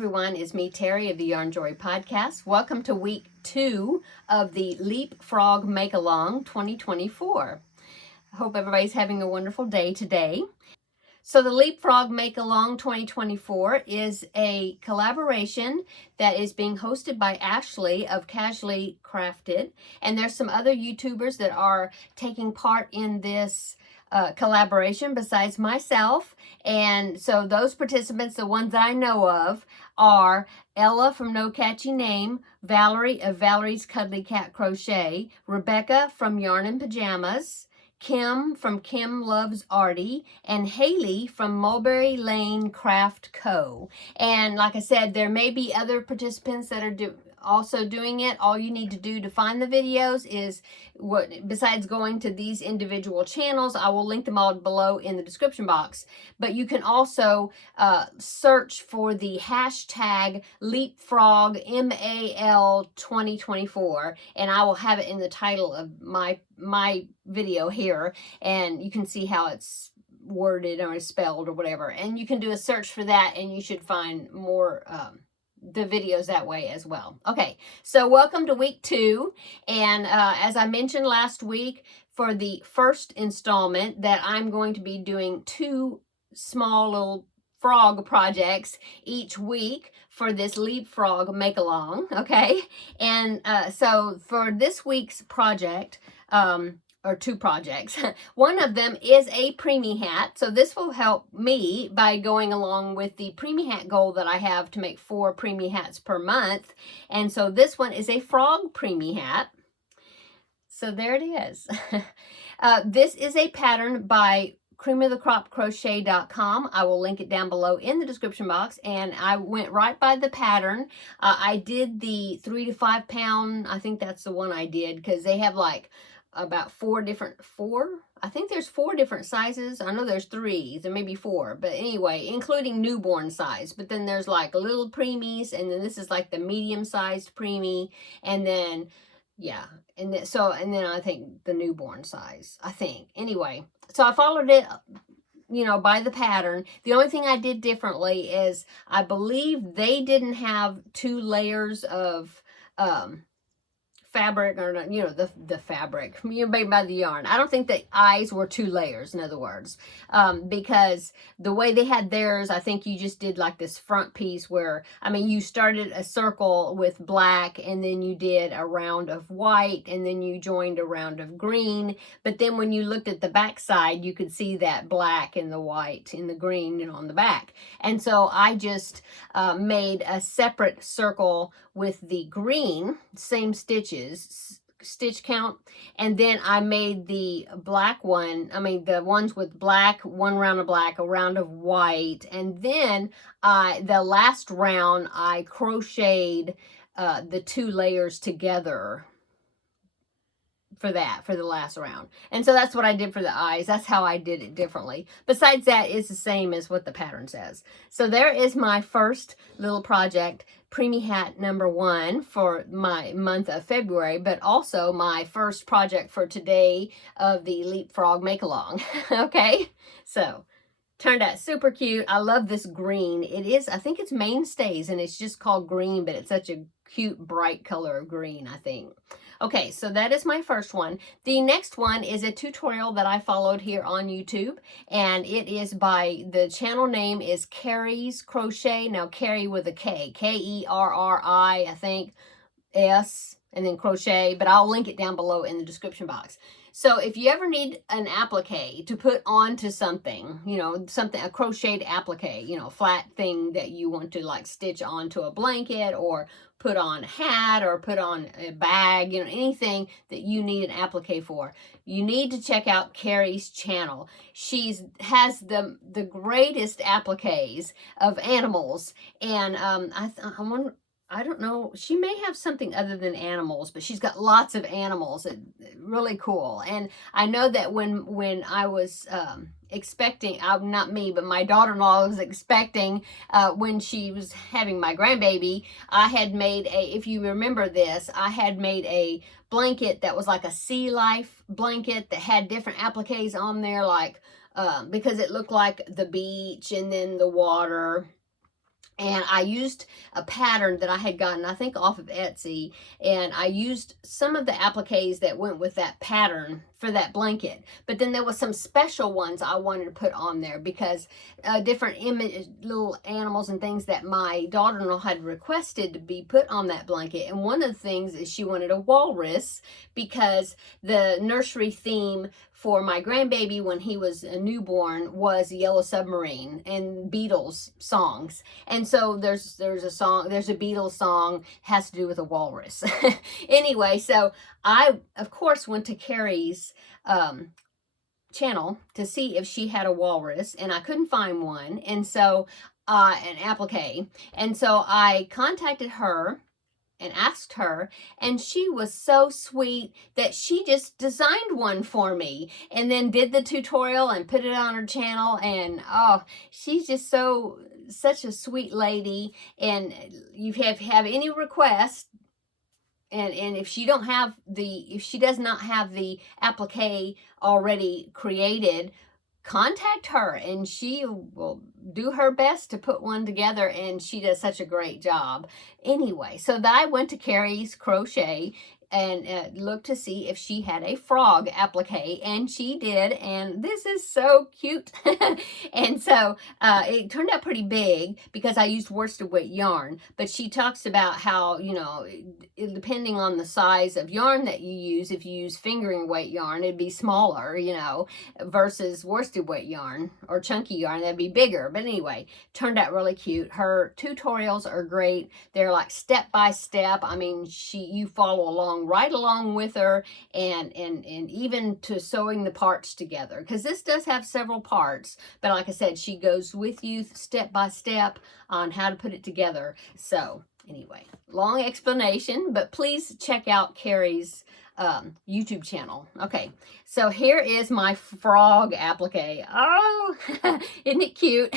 everyone, it's me, Terry of the Yarn Joy Podcast. Welcome to week 2 of the Leapfrog Make-Along 2024. I hope everybody's having a wonderful day today. So the Leapfrog Make-Along 2024 is a collaboration that is being hosted by Ashley of Casually Crafted. And there's some other YouTubers that are taking part in this collaboration besides myself. And so those participants, the ones that I know of, are Ella from No Catchy Name, Valerie of Valerie's Cuddly Cat Crochet, Rebecca from Yarn and Pajamas, Kim from Kim Loves Artie, and Hailey from Mulberry Lane Craft Co. And like I said, there may be other participants that are also doing it. All you need to do to find the videos is, besides going to these individual channels, I will link them all below in the description box. But you can also search for the hashtag Leapfrog MAL 2024, and I will have it in the title of my video here, and you can see how it's worded or spelled or whatever. And you can do a search for that, and you should find more the videos that way as well. Okay, so welcome to week 2, and as I mentioned last week, for the first installment that I'm going to be doing 2 small little frog projects each week for this Leapfrog Make-Along, okay? And so for this week's project, or 2 projects. One of them is a Preey Hat. So this will help me by going along with the Preey Hat goal that I have to make 4 Preey Hats per month. And so this one is a frog Preey Hat. So there it is. This is a pattern by creamofthecropcrochet.com. I will link it down below in the description box, and I went right by the pattern. I did the 3 to 5 pound. I think that's the one I did, because they have like about 4 different, I think there's 4 different sizes. I know there's 3, there may be 4, but anyway, including newborn size. But then there's like little preemies, and then this is like the medium sized preemie, and then yeah, and then I think the newborn size, I think. Anyway, so I followed it, you know, by the pattern. The only thing I did differently is I believe they didn't have 2 layers of fabric, or you know, the fabric made by the yarn. I don't think the eyes were 2 layers, in other words, because the way they had theirs, I think you just did like this front piece where, I mean, you started a circle with black, and then you did a round of white, and then you joined a round of green. But then when you looked at the back side, you could see that black and the white and the green, you know, on the back. And so I just made a separate circle with the green, same stitches, stitch count, and then I made the black one, I mean the ones with black, 1 round of black, a round of white, and then the last round I crocheted the 2 layers together for the last round. And so that's what I did for the eyes. That's how I did it differently. Besides that, it's the same as what the pattern says. So there is my first little project, Preey Hat number 1 for my month of February, but also my first project for today of the Leapfrog Make-Along. Okay, so turned out super cute. I love this green. It is, I think it's Mainstays, and it's just called green, but it's such a cute bright color of green, I think. Okay, so that is my first one. The next one is a tutorial that I followed here on YouTube, and it is by, the channel name is Kerri's Crochet. Now, Kerri with a K, Kerri, I think, S, and then crochet, but I'll link it down below in the description box. So if you ever need an applique to put onto something, you know, something, a crocheted applique, you know, a flat thing that you want to like stitch onto a blanket, or put on a hat, or put on a bag, you know, anything that you need an applique for, you need to check out Kerri's channel. She has the greatest appliques of animals, and I wonder, I don't know, she may have something other than animals, but she's got lots of animals. Really cool. And I know that when I was expecting, not me, but my daughter-in-law was expecting, when she was having my grandbaby, I had made a, if you remember this, I had made a blanket that was like a sea life blanket that had different appliques on there, like, because it looked like the beach and then the water. And I used a pattern that I had gotten, I think, off of Etsy, and I used some of the appliques that went with that pattern for that blanket. But then there was some special ones I wanted to put on there because different little animals and things that my daughter-in-law had requested to be put on that blanket. And one of the things is she wanted a walrus because the nursery theme for my grandbaby when he was a newborn was Yellow Submarine and Beatles songs. And so there's a song, there's a Beatles song, has to do with a walrus. Anyway, so I, of course, went to Carrie's channel to see if she had a walrus, and I couldn't find one. And so, an applique. And so I contacted her and asked her, and she was so sweet that she just designed one for me and then did the tutorial and put it on her channel. And oh, she's just such a sweet lady. And you have any request, and if she does not have the applique already created, contact her and she will do her best to put one together, and she does such a great job. Anyway, so I went to Carrie's Crochet and looked to see if she had a frog applique, and she did, and this is so cute. And so it turned out pretty big because I used worsted weight yarn, but she talks about how, you know, depending on the size of yarn that you use, if you use fingering weight yarn, it'd be smaller, you know, versus worsted weight yarn or chunky yarn, that'd be bigger. But anyway, turned out really cute. Her tutorials are great. They're like step by step. I mean, you follow right along with her, and even to sewing the parts together, because this does have several parts, but like I said, she goes with you step by step on how to put it together. So anyway, long explanation, but please check out Carrie's YouTube channel. Okay, so here is my frog applique. Oh, isn't it cute?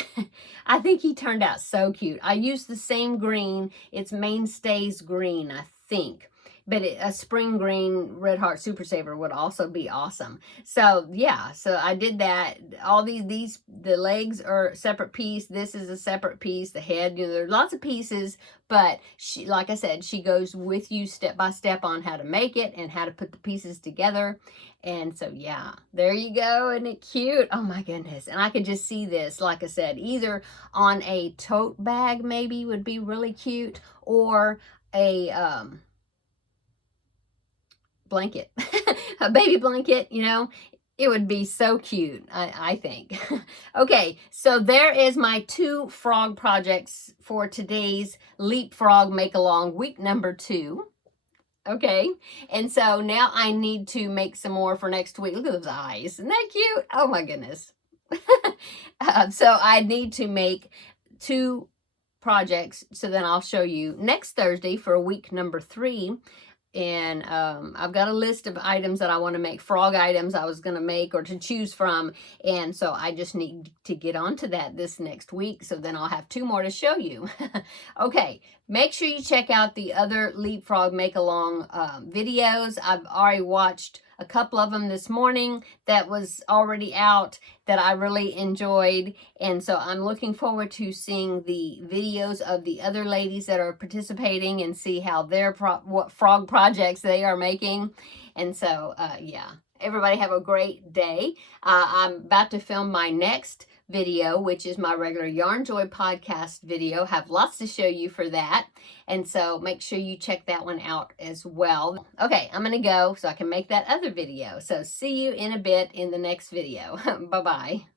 I think he turned out so cute. I used the same green. It's Mainstays green, I think. But a spring green Red Heart Super Saver would also be awesome. So yeah, so I did that. All the legs are a separate piece. This is a separate piece. The head, you know, there's lots of pieces, but she, like I said, she goes with you step by step on how to make it and how to put the pieces together. And so yeah, there you go. Isn't it cute? Oh my goodness. And I could just see this, like I said, either on a tote bag maybe would be really cute, or a blanket, a baby blanket, you know, it would be so cute, I think. Okay, so there is my 2 frog projects for today's Leapfrog Make Along, week number 2. Okay, and so now I need to make some more for next week. Look at those eyes, isn't that cute? Oh my goodness. So I need to make 2 projects, so then I'll show you next Thursday for week number 3. And I've got a list of items that I want to make, frog items I was going to make or to choose from. And so I just need to get onto that this next week. So then I'll have 2 more to show you. Okay, make sure you check out the other Leapfrog Make Along videos. I've already watched a couple of them this morning that was already out that I really enjoyed, and so I'm looking forward to seeing the videos of the other ladies that are participating and see how what frog projects they are making. And so yeah, everybody have a great day. I'm about to film my next video, which is my regular Yarn Joy podcast video. Have lots to show you for that, and so make sure you check that one out as well. Okay, I'm gonna go so I can make that other video. So see you in a bit in the next video. Bye bye.